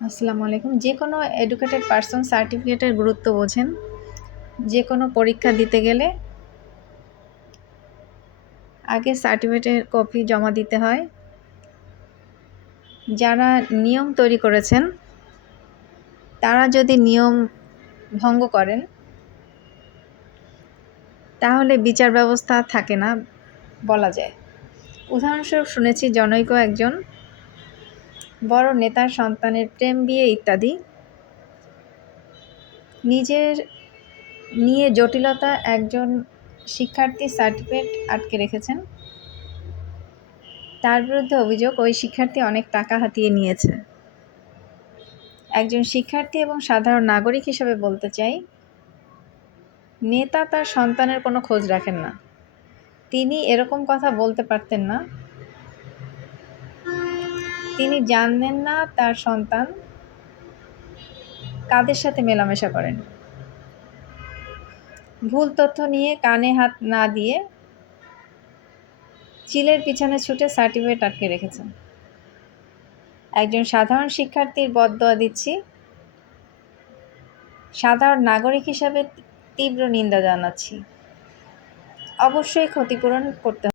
আসসালামু আলাইকুম। যে কোনো এডুকেটেড পারসন সার্টিফিকেটের গুরুত্ব বোঝেন। যে কোনো পরীক্ষা দিতে গেলে আগে সার্টিফিকেটের কপি জমা দিতে হয়। যারা নিয়ম তৈরি করেছেন তারা যদি নিয়ম ভঙ্গ করেন তাহলে বিচার ব্যবস্থা থাকে না বলা যায়। উদাহরণস্বরূপ শুনেছি জনৈক একজন বড় নেতার সন্তানের প্রেম বিয়ে ইত্যাদি নিজের নিয়ে জটিলতা একজন শিক্ষার্থী সার্টিফিকেট আটকে রেখেছেন। তার বিরুদ্ধে অভিযোগ ওই শিক্ষার্থী অনেক টাকা হাতিয়ে নিয়েছে। একজন শিক্ষার্থী এবং সাধারণ নাগরিক হিসেবে বলতে চাই, নেতা তার সন্তানের কোনো খোঁজ রাখেন না। তিনি এরকম কথা বলতে পারতেন না। তিনি জানেন না তার সন্তান কাদের সাথে মেলামেশা করেন। ভুল তথ্য নিয়ে কানে হাত না দিয়ে চিলের পিছনে ছুটে সার্টিফিকেট আটকে রেখেছেন। একজন সাধারণ শিক্ষার্থীর বদদোয়া দিচ্ছি, সাধারণ নাগরিক হিসাবে তীব্র নিন্দা জানাচ্ছি। অবশ্যই ক্ষতিপূরণ করতে